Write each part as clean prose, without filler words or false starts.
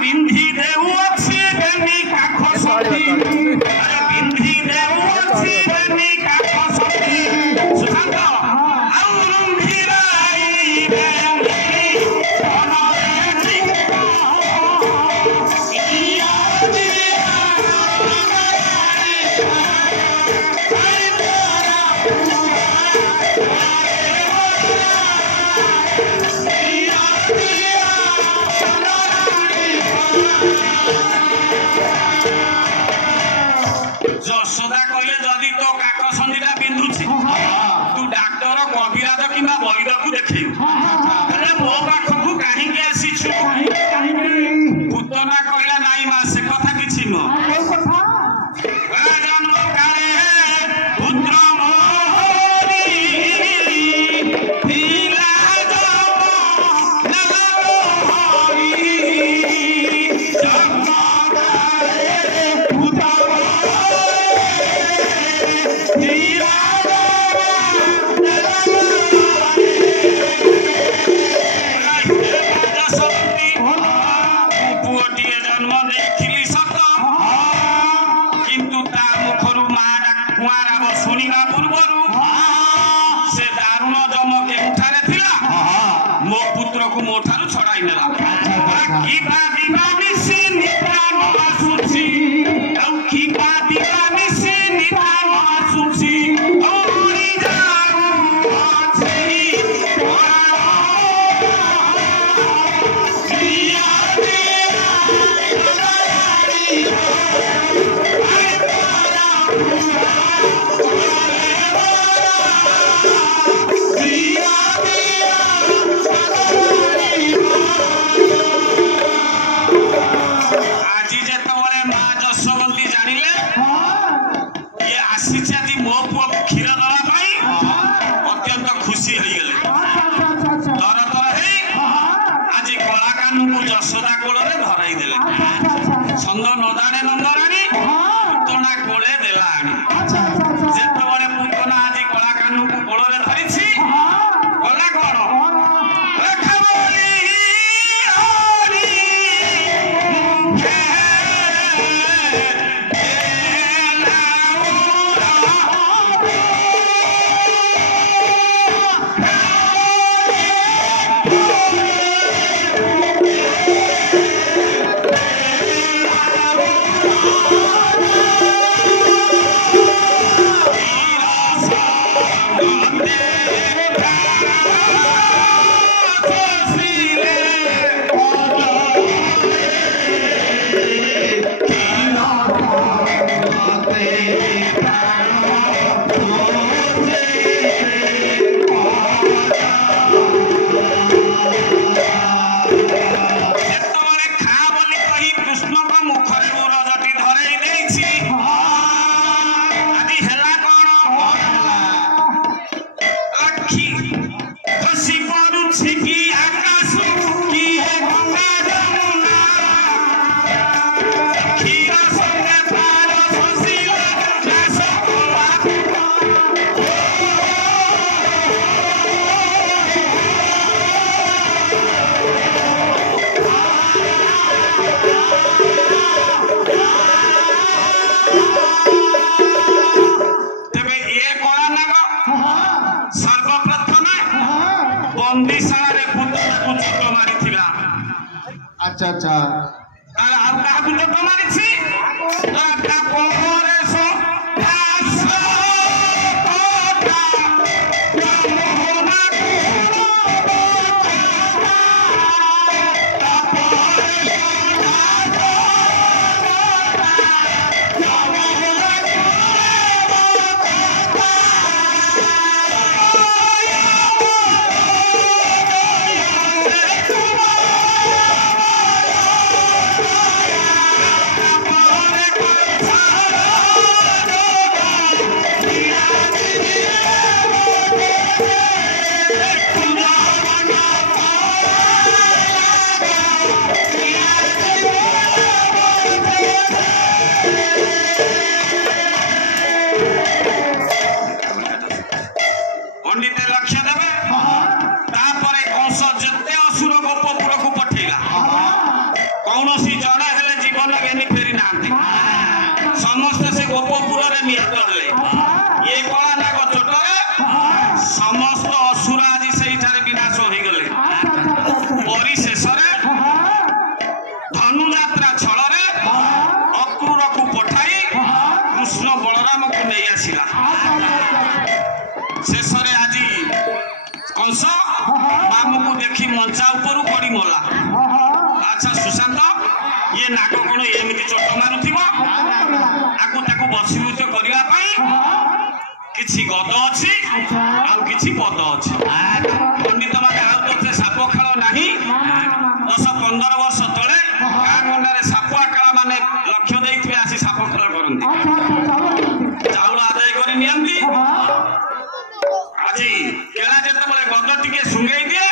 बिंधी देऊ अच्छी बेनी काखो सती अरे बिंधी देऊ अच्छी बेनी काखो सती सुशांत औरुंधी राई बेनी अनरेती इया दिया যশোদা কইলে যদি তো কাক সন্ধিটা বিন্ধুছি তু ডাক্তার কবিরাজ কিংবা বৈদକୁ দেখেইবু আরে ମୋ ପାଖକୁ କାହିଁକି ଆସିଛୁ ପୁତନା କହିଲା ନାଇଁ ମା ସେ କଥା କିଛି ନୁହଁ ଜନ୍ମ କାଳେ ପୁତ୍ର ମୋରି ଥିଲା ଜନ୍ମ ହରି ଜନ୍ମ କାଳେ ପୁତ୍ର पुओटीए जन्म देखिली सत किंतु ता मुखरु मारा कुआराब शुणिबा पूर्वरु से दारुण जम केउठारे थिला मो पुत्र को मो ठारु छड़ाई नेला की बादिबा मिसी निप्राण आसुची औ की बादिबा मिसी निप्राण आसुची ओरी जाऊ अछि क्षीर दवा अत्यंत खुशी हो गले तर तर आज कलाकानू को यशोदा कोल धरई देले छंद नदाने नंदराणी पुतना कोले देलाणी जेत बड़े पुतना आज कलाकानू को कोल धरी गला कौन अच्छा अच्छा अरे आप कहा कुछ तो मारी थी आपका पोरे सो आसो कोटा मोहना ଶେଷରେ ଧନୁଯାତ୍ରା ଛଳରେ ଅକ୍ରୂରକୁ ପଠାଇ କୃଷ୍ଣ ବଳରାମକୁ ନେଇ ଆସିଲା। ଶେଷରେ ଆଜି କଂସ ମାମୁକୁ ଦେଖି ମଞ୍ଚା ଉପରୁ ପଡି ମଲା। ଆଚ୍ଛା ସୁଶାନ୍ତ, ଇଏ ନାଗ କଣ ଏମିତି ଚୋଟ ମାରୁଥିବ? ଆକୁ ତାକୁ ବଶୀଭୂତ କରିବା ପାଇଁ କିଛି ଗଦ ଅଛି ଆଉ କିଛି ପଦ ଅଛି। ପଣ୍ଡିତ ମାନେ ଆଉ ତ ସାପ ଖେଳ ନାହିଁ। 10-15 ବର୍ଷ ତଳେ ଗାଁ ଗଣ୍ଡାରେ ସାପ ଆକାଳ ମାନେ ଲକ୍ଷ୍ୟ ଦେଇଥିବେ ଆସି ସାପ ଖେଳ କରନ୍ତି, ଚାଉଳ ଆଦାୟ କରି ନିଅନ୍ତି। ଆଜି କେଳା ଯେତେବେଳେ ଗଦ ଟିକେ ଶୁଙ୍ଗେଇ ଦିଏ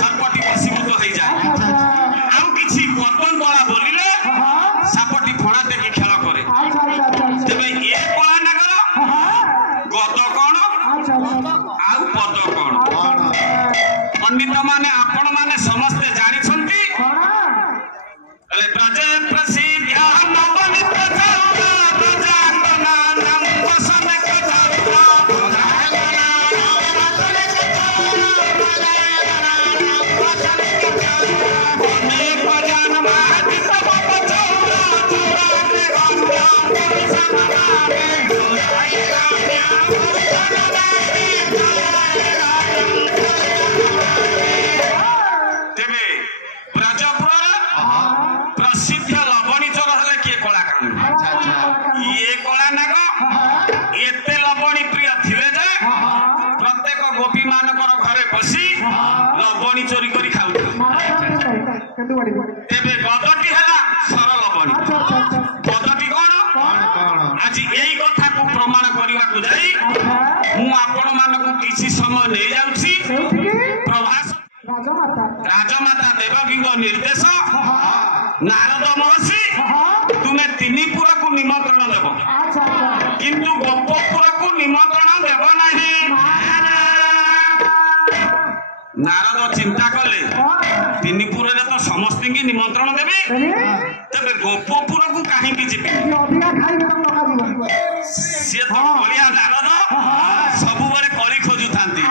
ସର୍ପଟି ବଶୀଭୂତ ହେଇଯାଏ। ଆଉ କିଛି ପତଙ୍ଗଳା ବୋଲିଲେ ସାପଟି ଫଣା ଟେକି ଖେଳ କରେ। ତେବେ ଏ କଳା ନାଗର ଗଦ କଣ ଆଉ ପଦ କଣ? ପଣ୍ଡିତ ମାନେ ଆପଣ ମାନେ ସମସ୍ତେ ଜାଣିଛନ୍ତି। ବ୍ରଜ ପ୍ରସିଦ୍ଧ ନବନୀତ ଚାଉଳ ପ୍ରଜାଙ୍କନା ନାମ ସମେତ ଚାଉଳ ଅନେକ ଜନ ମାଟି ତମ ଚାଉଳ ଚୂଡ଼ାରେ ଗନ୍ଧ ତେବେ ବ୍ରଜପୁରର ପ୍ରସିଦ୍ଧ ଲବଣୀଚୋର ହେଲେ କିଏ କଳାକାର? ଇଏ କଳା ନାଗ ଏତେ ଲବଣୀ ପ୍ରିୟ ଥିଲେ ଯେ ପ୍ରତ୍ୟେକ ଗୋପୀ ମାନଙ୍କର ଘରେ ବସି ଲବଣୀ ଚୋରି କରି ଖାଉଥିଲେ। ତେବେ ଗଦଟି ହେଲା ସର ଲବଣୀ। ଗଦଟି କଣ? ଆଜି ଏଇ କଥାକୁ ପ୍ରମାଣ କରିବାକୁ ଯାଇ ମୁଁ ଆପଣ ମାନଙ୍କୁ କିଛି ସମୟ ନେଇଯାଉଛି। ପ୍ରଭାସ ରାଜମାତା ଦେବକୀଙ୍କ ନିର୍ଦ୍ଦେଶ, ନାରଦ ମହର୍ଷି ତୁମେ 3 ପୁରକୁ ନିମନ୍ତ୍ରଣ ଦେବ, କିନ୍ତୁ ଗୋପପୁରକୁ ନିମନ୍ତ୍ରଣ ଦେବ ନାହିଁ। ନାରଦ ଚିନ୍ତା କଲେ 3 ପୁରରେ ତ ସମସ୍ତଙ୍କୁ ନିମନ୍ତ୍ରଣ ଦେବେ, ତେବେ ଗୋପପୁରକୁ କାହିଁକି ଯିବି? ସିଏ ତ କଳିଆ ନାରଦ, ସବୁବେଳେ କଳି ଖୋଜୁଥାନ୍ତି।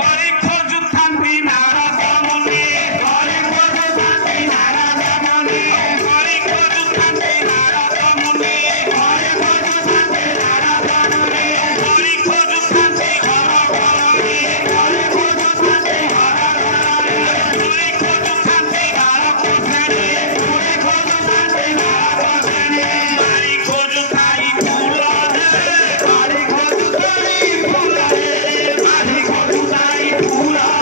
କଳି ଖୋଜୁଥାନ୍ତି ନାରଦ ମୁନି, କଳି ଖୋଜୁଥାନ୍ତି ନାରଦ ମୁନି, କଳି ଖୋଜୁଥାନ୍ତି ନାରଦ ମୁନି, କଳି ଖୋଜୁଥାନ୍ତି ନାରଦ ମୁନି, କଳି ଖୋଜୁଥାନ୍ତି ହର କଳଣି, କଳି ଖୋଜୁଥାନ୍ତି ହର କଳଣି, କଳି ଖୋଜୁଥାନ୍ତି ନାର କୋଷାଣୀ, କଳି ଖୋଜୁଥାନ୍ତି ନାର କୋଷାଣୀ, ମାରି ଖୋଜୁଥାଇ ଫୁଲରେ, ମାରି ଖୋଜୁଥାଇ ଫୁଲରେ, ମାରି ଖୋଜୁଥାଇ ଫୁଲରେ,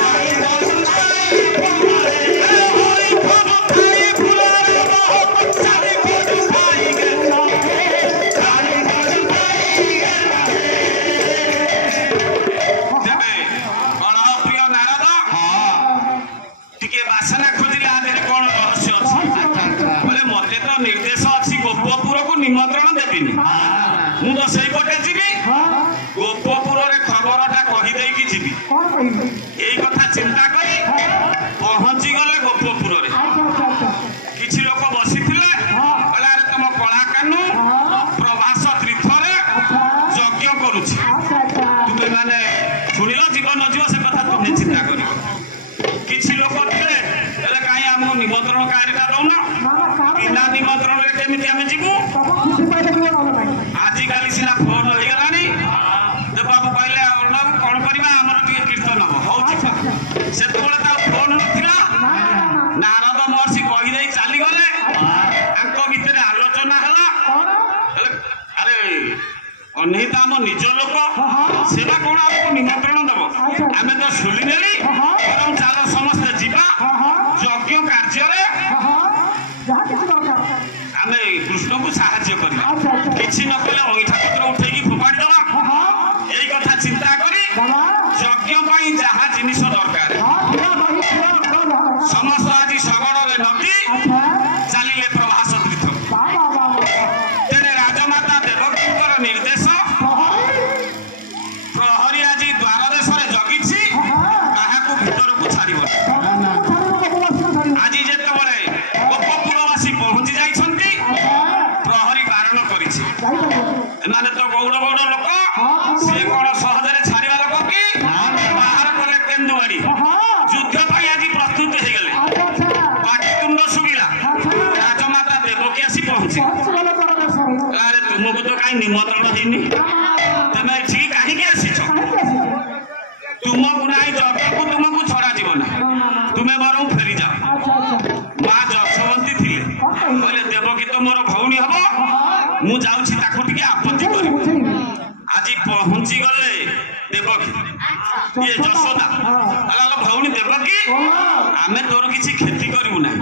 ମାରି ଖୋଜୁଥାଇ ଫୁଲରେ, ହରି ଖୋଜୁଥାଇ ଫୁଲରେ, ଚାରି ଖୋଜୁଥାଇ ଗେଣ୍ଡରେ, ଚାରି ଖୋଜୁଥାଇ ଗେଣ୍ଡରେ। ତେବେ କଳହ ପ୍ରିୟ ନାରଦ ଟିକେ ବାସନା ଖୋଜିଲେ ଆ ଦେହରେ କଣ ରହସ୍ୟ ଅଛି? ବୋଲେ ମତେ ତ ନିର୍ଦ୍ଦେଶ ଅଛି ଗୋପପୁରକୁ ନିମନ୍ତ୍ରଣ ଦେବିନି, ମୁଁ ତ ସେଇପଟେ ଯିବି, ଗୋପପୁରରେ ଖବରଟା କହିଦେଇକି ଯିବି। ଏଇ କଥା ଚିନ୍ତା କରି ପହଞ୍ଚି ଗଲେ ଗୋପପୁରରେ। କିଛି ଲୋକ ବସିଥିଲେ, କହିଲେ ଆରେ ତମ କଳାକାନୁ ପ୍ରଭାସ ତୀର୍ଥରେ ଯଜ୍ଞ କରୁଛି, ତୁମେ ମାନେ ଶୁଣିଲ ଯିବ ନ ଯିବ ସେ କଥା ତୁମେ ଚିନ୍ତା କରିବ। କିଛି ଲୋକ ଥିଲେ, ହେଲେ କାହିଁ ଆମକୁ ନିମନ୍ତ୍ରଣ କାର୍ଡଟା ଦଉନ, ବିନା ନିମନ୍ତ୍ରଣରେ କେମିତି ଆମେ ଯିବୁ? ଆଜିକାଲି ସିନା ଫୋନ ହେଇଗଲାଣି, ବାବୁ କହିଲେ ଅର୍ଣ୍ଣବ କଣ କରିବା, ଆମର ଟିକେ କୀର୍ତ୍ତନ ହବ, ହଉଛି। ସେତେବେଳେ ତ ଫୋନ ନଥିଲା। ନାରଦ ମହର୍ଷି କହିଦେଇ ଚାଲିଗଲେ। ତାଙ୍କ ଭିତରେ ଆଲୋଚନା ହେଲା, ଆରେ ଅନେକ ଆମ ନିଜ ଲୋକ, ସେବା କଣ ଆମକୁ ନିମନ୍ତ୍ରଣ ଦବ? ଆମେ ତ ଶୁଣି ନେଲି, ବରଂ ଚାଲ ସମସ୍ତେ ଯିବା ଯଜ୍ଞ କାର୍ଯ୍ୟରେ ଆମେ କୃଷ୍ଣକୁ ସାହାଯ୍ୟ କରିବା। କିଛି ନ କଲେ ଅଇଠା ପତ୍ର ଉଠେଇକି ଫୋପାଡ଼ି ଦବା। ଏଇ କଥା ଚିନ୍ତା କରି ଯଜ୍ଞ ପାଇଁ ଯାହା ଜିନିଷ ଦରକାର ସମସ୍ତ ଆଜି ଶଗଡ଼ରେ ନଦୀ ଚାଲିଲେ ପ୍ରଭାସ ତୀର୍ଥ। ତେଣେ ରାଜମାତା ଦେବକୀଙ୍କର ନିର୍ଦ୍ଦେଶ, ପ୍ରହରୀ ଆଜି ଦ୍ୱାର ଦେଶରେ ଜଗିଛି, କାହାକୁ ଭିତରକୁ ଛାଡ଼ିବନି। ଆଜି ଯେତେବେଳେ ଗୋପପୁରବାସୀ ପହଞ୍ଚି ଯାଇଛନ୍ତି, ପ୍ରହରୀ ବାରଣ କରିଛି। ଏମାନେ ତ ଗୌଡ଼ ଗୌଡ଼ ଲୋକ, ସିଏ କଣ ସହଜରେ ଛାଡ଼ିବା ଲୋକ କି? ବାହାର କଲେ କେନ୍ଦୁଆଡ଼ି। ଯୁଦ୍ଧ ପାଇଁ ଆଜି निमंत्रण ହେଇନି ତମେ ଏଠିକି କାହିଁକି ଆସିଛ ତୁମକୁ ନାହିଁ ଜଗକୁ ତୁମକୁ ଛଡ଼ା ଯିବ ନା ତୁମେ ବରଂ ଫେରି ଯାଅ ମା ଯଶୋବନ୍ତୀ ଥିଲେ କହିଲେ ଦେବକୀ ତ ମୋର ଭଉଣୀ ହବ ମୁଁ ଯାଉଛି ତାକୁ ଟିକେ ଆପତ୍ତି କରିବି ଆଜି ପହଞ୍ଚି ଗଲେ ଦେବକୀ ଇଏ ଯଶୋଦା ଭଉଣୀ ଦେବକୀ ଆମେ ତୋର କିଛି କ୍ଷତି କରିବୁ ନାହିଁ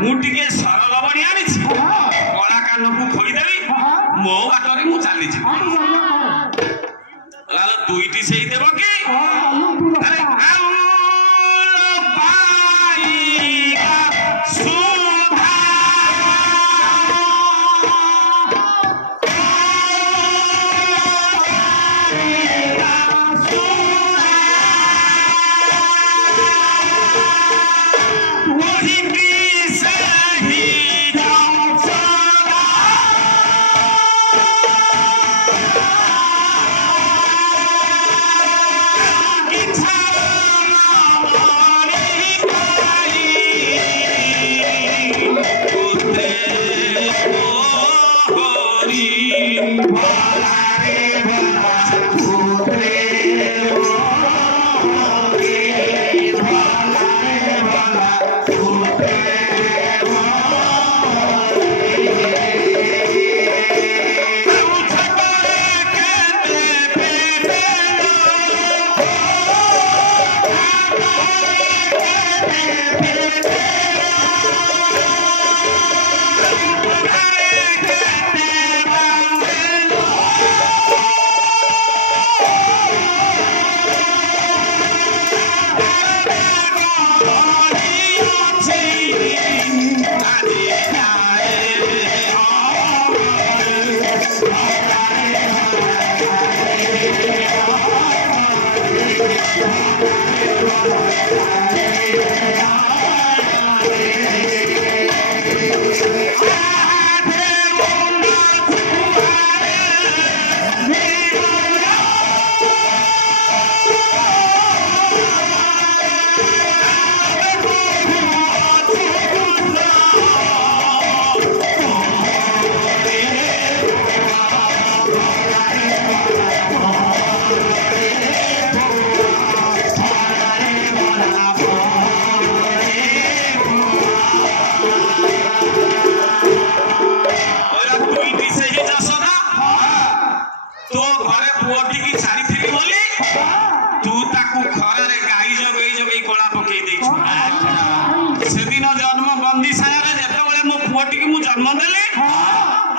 ମୁଁ ଟିକେ ସରଳ ବଣି ଆଣିଛି କଳା କାନକୁ ଖୋଇଦେବି ମୋ ବାଟରେ ମୁଁ ଚାଲିଯିବି ଦୁଇଟି ସେଇ ଦେବକୀ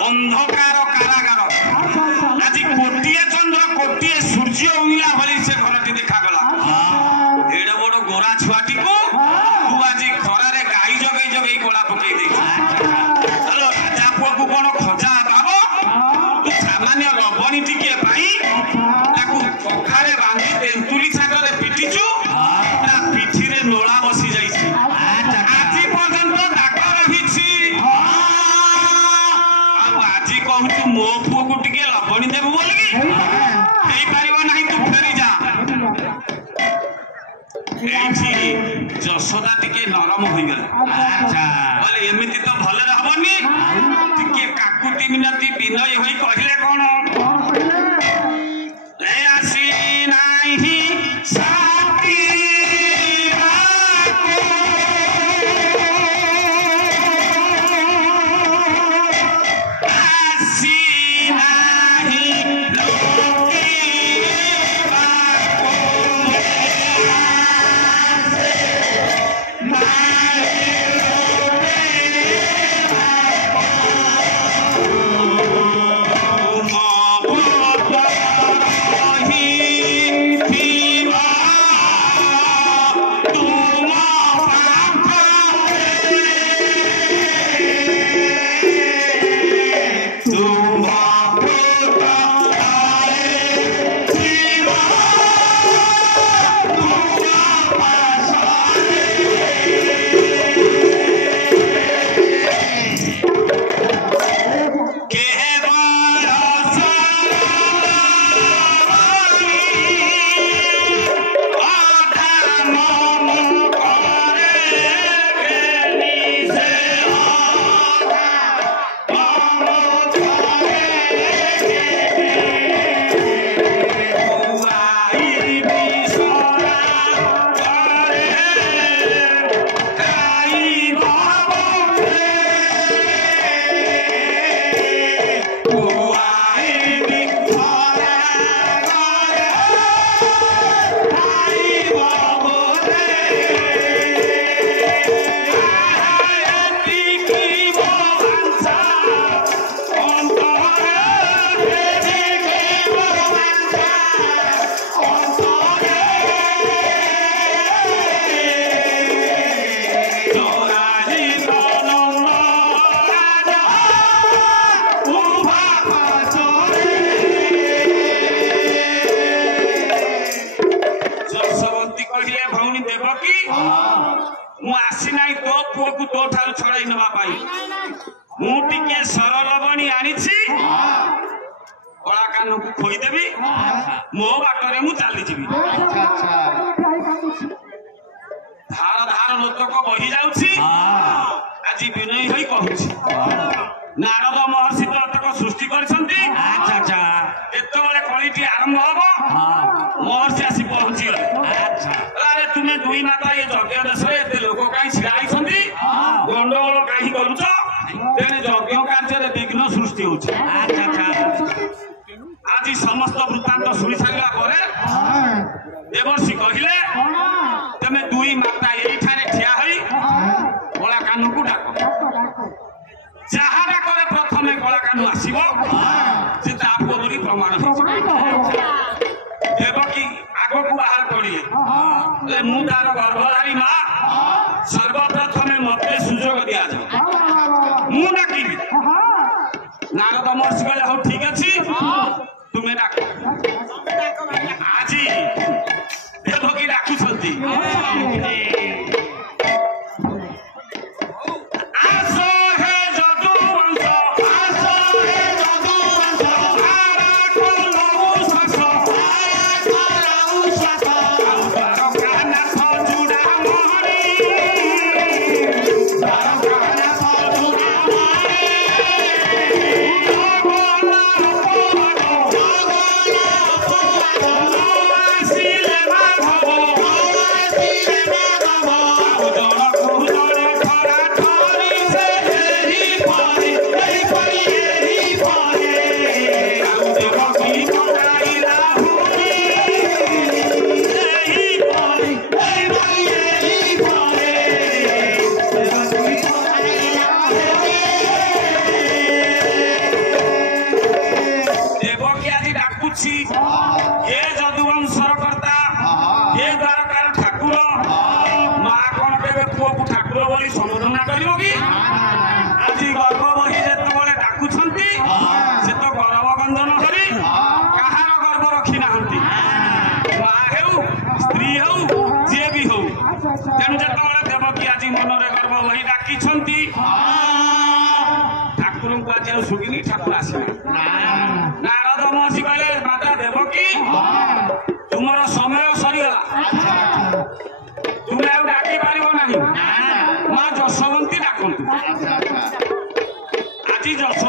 अंधकार कारागार आज कोटिए चंद्र कोटिए सूर्य उइला भली से घरटी देखागला एड बड़ गोरा छुआटी को तू आज खरारे गाई जगई जगई कोला पकई दे चलो राजा पुआ को कोन खजा बाबो तू सामान्य लबणी टिके पाई ताकू पखारे बांधी तेंतुली छाटरे पिटिचू ता पिठी रे नोळा बसी जाईछि आज पर्यंत दाग रहिछि कहू मो पुओ को टिके लबणी देबू बोल कि नहीं पारिबो नहीं तू फेरी जा एठी जसोदा टिके नरम होई गेल अच्छा बोले एमिति तो भले रहबनी टिके काकुटी मिनती विनय होई कहिले कोन ए आसी नाही साथी Bye. ମୁଁ ଆସି ନାହିଁ ତୋ ପୁଅକୁ ତୋ ଠାରୁ ଛଡ଼ାଇ ନେବା ପାଇଁ। ମୁଁ ଟିକେ ସରଳ ବଣି ଆଣିଛି, କଳା କାନକୁ ଖୋଇଦେବି, ମୋ ବାଟରେ ମୁଁ ଚାଲିଯିବି। ଆଚ୍ଛା ଆଚ୍ଛା ଧାର ଧାର ଲୋତକ ବହି ଯାଉଛି। ଆଜି ବିନୟୀ ହୋଇ କହୁଛି, ନାରଦ ମହର୍ଷି ତ ଏତକ ସୃଷ୍ଟି କରିଛନ୍ତି। ଯେତେବେଳେ କଳିଟି ଆରମ୍ଭ ହବ ମହର୍ଷି ଆସି ପହଞ୍ଚିଗଲେ। ଆରେ ତୁମେ ଦୁଇ ମାତା ଏ ଯଜ୍ଞ ଦେଶରେ ଏତେ ଲୋକ କାହିଁ ଛିଡ଼ା ହେଇଛନ୍ତି, ଗଣ୍ଡଗୋଳ କାହିଁ କରୁଛ? ତେଣେ ଯଜ୍ଞ କାର୍ଯ୍ୟରେ ବିଘ୍ନ ସୃଷ୍ଟି ହଉଛି। ଆଜି ସମସ୍ତ ବୃତ୍ତାନ୍ତ ଶୁଣି ସାରିଲା ପରେ ଦେବର୍ଷି କହିଲେ, ତମେ ଦୁଇ ମାତା ଏଇଠାରେ ଠିଆ ହୋଇ କଳା କାନକୁ ଡାକ। ଯାହା ଡାକରେ ପ୍ରଥମେ କଳା କାନୁ ଆସିବ ସେ ତା ପୁଅ ବୋଲି ପ୍ରମାଣ ହେଇଯିବ। ଦେବକୀ ଆଗକୁ ବାହାର ପଡ଼ିଲେ, ମୁଁ ତାର ଗର୍ଭଧାରୀ ମା, ସର୍ବପ୍ରଥମେ ମତେ ସୁଯୋଗ ଦିଆଯାଉ, ମୁଁ ଡାକିବି। ନାରଦ ମହର୍ଷି କହିଲେ, ହଉ ଠିକ ଅଛି, ତୁମେ ଡାକ। ଆଜି ଦେବକୀ ଡାକୁଛନ୍ତି, ଏ ଯଦୁବଂଶର କର୍ତ୍ତା, ଏ ଦ୍ୱାରକାର ଠାକୁର, ମା କଣ କେବେ ପୁଅକୁ ଠାକୁର ବୋଲି ସମ୍ବୋଧନା କରିବ କି? ଆଜି ଗର୍ଭ ବହି ଯେତେବେଳେ ଡାକୁଛନ୍ତି ସେ ତ ଗର୍ଭ ବନ୍ଧନ କରି କାହାର ଗର୍ଭ ରଖି ନାହାନ୍ତି, ମା ହେଉ ସ୍ତ୍ରୀ ହେଉ ଯିଏ ବି ହଉ। ତେଣୁ ଯେତେବେଳେ ଦେବକୀ ଆଜି ମନରେ ଗର୍ଭ ବହି ଡାକିଛନ୍ତି, ଠାକୁରଙ୍କୁ ଆଜି ଆଉ ସୁଗିନି ଠାକୁର ଆସିବେ। ନାରଦ ମହର୍ଷି କହିଲେ, ମାତା ଦେବକୀ ତୁମର ସମୟ ସରିଗଲା, ତୁମେ ଆଉ ଡାକି ପାରିବ ନାହିଁ, ମା ଯଶୋବନ୍ତୀ ଡାକନ୍ତୁ। ଆଜି ଯଶୋବନ୍ତୀ